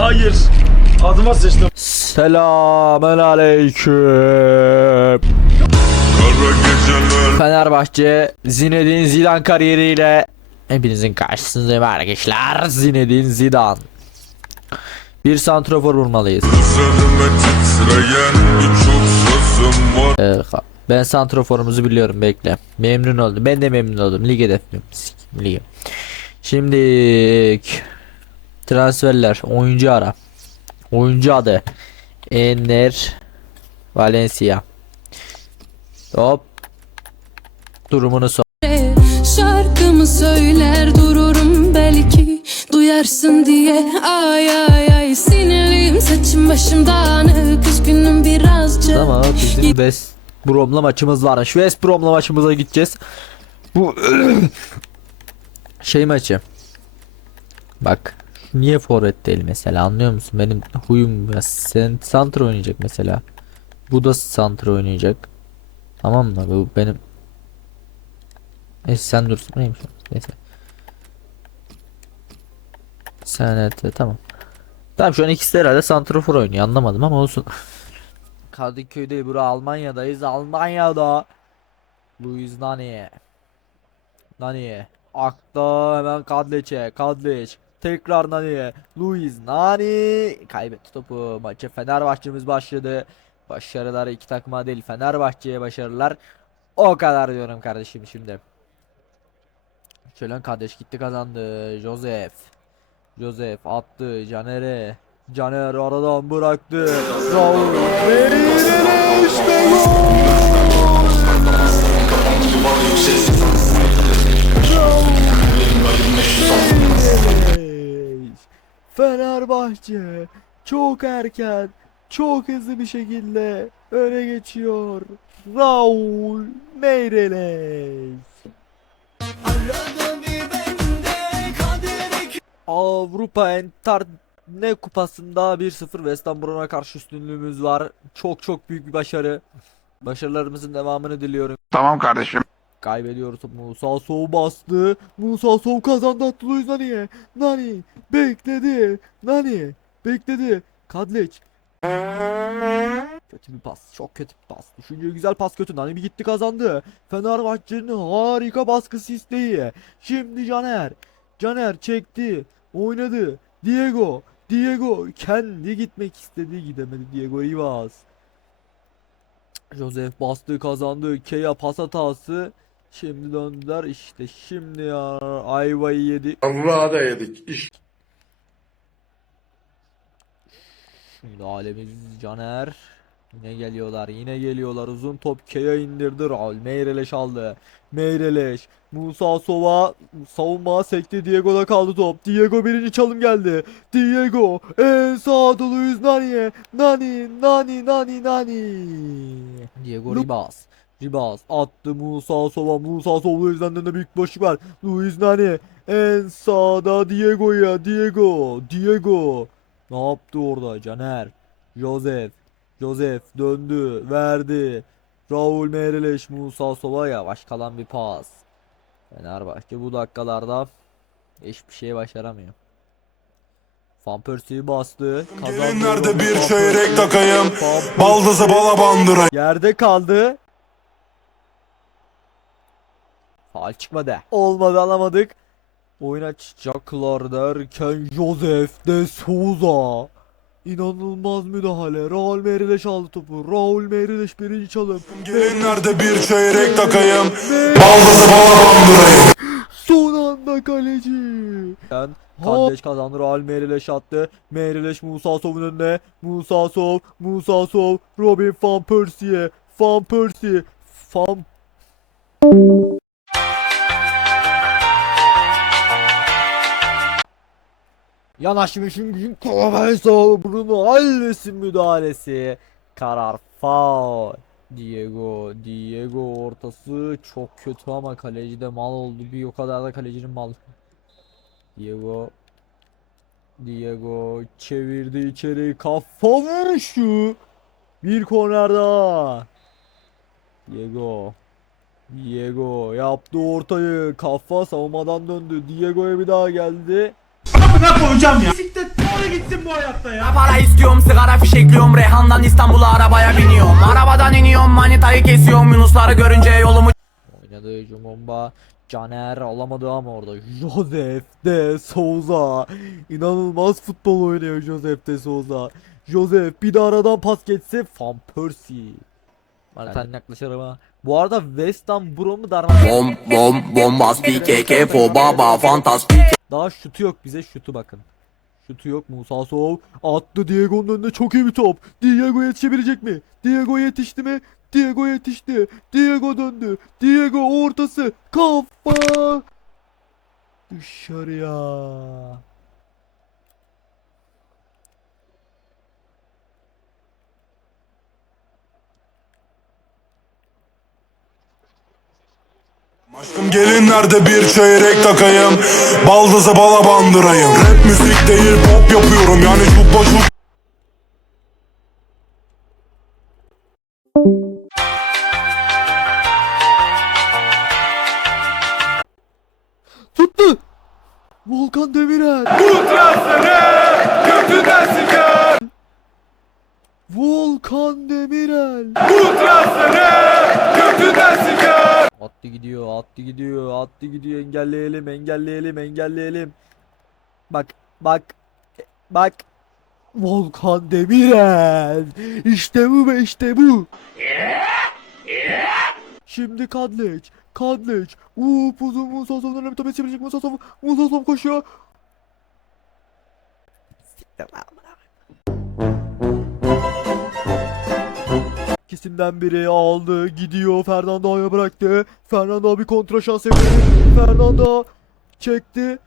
Hayır. Adıma sıçtım. Selamun aleyküm. Fenerbahçe Zinedine Zidane kariyeriyle hepinizin karşısındayım arkadaşlar. Zinedine Zidane. Bir santrafor vurmalıyız. Ka- ben santraforumuzu biliyorum bekle. Memnun oldum. Ben de memnun oldum. Lig hedefliyim. Sikim ligi. Şimdi transferler oyuncu ara. Oyuncu adı Enner Valencia. Hop. Durumunu sor. Şarkımı söyler dururum belki Duyarsın diye ay ay ay Sinirliyim saçım başım dağınık Üzgünüm birazcık Ama bizim West Brom'la maçımız var. Şu West Brom'la maçımıza gideceğiz. Bu şey maçı. Bak niye forvet değil mesela anlıyor musun? Benim huyum ya sen center oynayacak mesela. Bu da center oynayacak. Tamam mı? Bu benim Neyse sen dursun neymiş? Neyse. Sen evet tamam. Tamam şu an ikisi de herhalde santrafor oynuyor anlamadım ama olsun. Kadıköy'de bura Almanya'dayız. Almanya'da Luis Nani. Nani. Akta hemen Kadleç'e. Kadleç. Tekrar Nani'ye. Luis Nani. Kaybetti topu. Maça Fenerbahçe'miz başladı. Başarılar iki takıma değil Fenerbahçe'ye başarılar. O kadar diyorum kardeşim şimdi. Şöyle kardeş gitti kazandı. Joseph. Joseph attı Caner'e. Caner aradan bıraktı. Raul Meireles işte gol! Fenerbahçe çok erken, çok hızlı bir şekilde öne geçiyor. Raul Meireles. Avrupa Entar ne kupasında 1-0 West Ham karşı üstünlüğümüz var. Çok çok büyük bir başarı. Başarılarımızın devamını diliyorum. Tamam kardeşim Kaybediyoruz. Musa Sov bastı. Musa Sov kazandı attı Luis Nani'ye. Nani bekledi. Nani bekledi. Kadleç. Kötü bir pas. Çok kötü bir pas. Düşünce güzel pas kötü. Nani bir gitti kazandı. Fenerbahçe'nin harika baskısı isteği. Şimdi Caner. Caner çekti. Oynadı. Diego. Diego kendi gitmek istedi gidemedi Diego Rivas. Joseph bastı kazandı. Kea pas hatası. Şimdi döndüler işte şimdi ya ayvayı yedi. Allah'a da yedik İş Şimdi alemiz Caner. Yine geliyorlar yine geliyorlar. Uzun top Kea indirdi. Raul Meireleş aldı. Meireleş Musa Sova savunma sekti. Diego'da kaldı top. Diego birinci çalım geldi. Diego en sağda Luis Nani'ye Nani. Nani Nani Nani Diego Ribas. Ribas attı Musa Sova. Musa Sova Luis'den de büyük boşluk var. Luis Nani en sağda Diego'ya. Diego Diego ne yaptı orada Caner? Joseph. Joseph döndü verdi. Raul Meireles Musa Sova yavaş kalan bir pas. Fenerbahçe bu dakikalarda hiçbir şey başaramıyor. Van Persie'yi bastı kazandı. Gelinlerde bir çeyrek takayım? Baldızı bala bandıra Yerde kaldı. Faal çıkmadı. Olmadı alamadık Oyun açacaklar derken Joseph de Souza İnanılmaz müdahale. Raul Meireles aldı topu. Raul Meireles birinci çalım. Gelinlerde bir çeyrek takayım Baldızı bala bandırayım Son anda kaleci. Ben Kardeş kazandı. Raul Meireles attı. Meireles Musa Sov'un önüne. Musa Sov. Musa Sov. Robin Van Persie. Van Persie. Van Yanaşmışım gün kolaysa Bruno Alves'in müdahalesi. Karar faul. Diego, Diego ortası çok kötü ama kaleci de mal oldu. Bir o kadar da kalecinin mal. Diego Diego çevirdi içeri kafa vuruşu. Bir korner. Diego Diego yaptı ortayı. Kafa savunmadan döndü. Diego'ya bir daha geldi. Amına koyacağım ya. Siktir doğru gitsin bu hayatta ya? Para istiyorum sigara fişekliyorum Reyhan'dan İstanbul'a arabaya biniyorum Arabadan iniyorum manitayı kesiyorum Yunusları görünce yolumu Oynadı hücum bomba. Caner alamadı ama orada. Joseph de Souza. İnanılmaz futbol oynuyor Joseph de Souza. Joseph bir de aradan pas geçse Van Persie. Martin yaklaşır ama. Bu arada West Ham Brom'u darma. Bom bom bombastik keke fo baba fantastik Daha şutu yok bize şutu bakın. Şutu yok Musa Sov attı Diego'nun önüne çok iyi bir top. Diego yetişebilecek mi? Diego yetişti mi? Diego yetişti. Diego döndü. Diego ortası. Kafa. Dışarıya. Aşkım gelinlerde bir çeyrek takayım Baldızı bala bandırayım Rap müzik değil pop yapıyorum yani şubba şub Tuttu. Volkan Demirel. Götünden siker. Volkan Demirel. Siker. Attı gidiyor, attı gidiyor, attı gidiyor. Engelleyelim, engelleyelim, engelleyelim. Bak, bak, bak. Volkan Demirel. İşte bu be, işte bu. Şimdi Kadleç, Kadleç. Uuu, uzun Musa Sov'dan hem tabi çevirecek Musa Sov. Musa Sov koşuyor. İkisinden biri aldı gidiyor. Fernando'ya bıraktı. Fernando bir kontra şans yapıyor. Fernando çekti.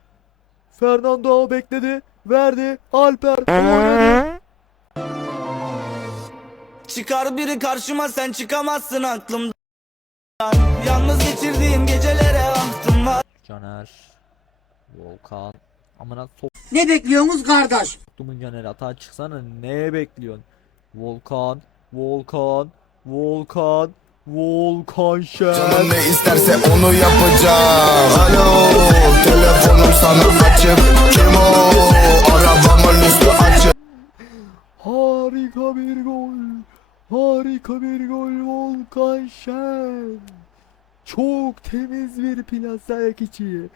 Fernando bekledi verdi. Alper oynadı. Çıkar biri karşıma sen çıkamazsın aklımdan. Yalnız geçirdiğim gecelere ahtım var. Caner Volkan. Amına sok Ne bekliyorsunuz kardeş? Soktumun Caner hata çıksana. Ne bekliyorsun? Volkan Volkan Volkan Volkan Şen Canım ne isterse onu yapacağım Alo telefonum sana açık Kim o arabamın üstü açık Harika bir gol. Harika bir gol Volkan Şen. Çok temiz bir plase ayak içi.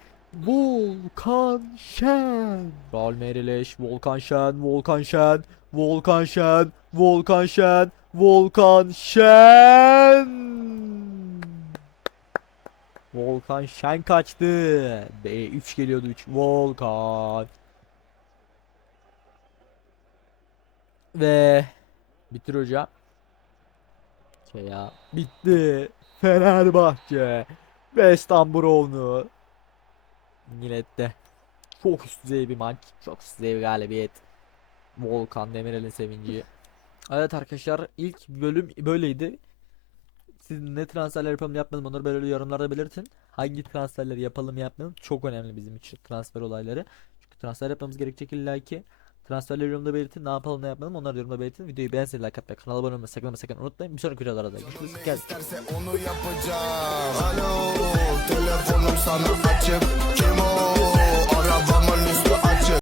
Volkan Şen. Real Merileş, Volkan Şen, Volkan Şen, Volkan Şen, Volkan Şen, Volkan Şen. Volkan Şen kaçtı. B3 geliyordu 3. Volkan. Ve bitir hocam. Şey ya. Bitti. Fenerbahçe. West Ham Brown'u. İngiliz'de. Çok üst düzey bir maç. Çok üst düzey bir galibiyet. Volkan Demirel'in sevinci. Evet arkadaşlar ilk bölüm böyleydi. Siz ne transferler yapalım yapmadım onları böyle yorumlarda belirtin. Hangi transferleri yapalım yapmayalım çok önemli bizim için transfer olayları. Çünkü transfer yapmamız gerekecek illa ki. Transferleri yorumda belirtin. Ne yapalım ne yapalım onları da yorumda belirtin. Videoyu beğenseniz like atmayı, kanala abone olmayı sakın sakın unutmayın. Bir sonraki videolarda da görüşürüz. İsterse onu yapacağım Alo telefonum sana açık Kim o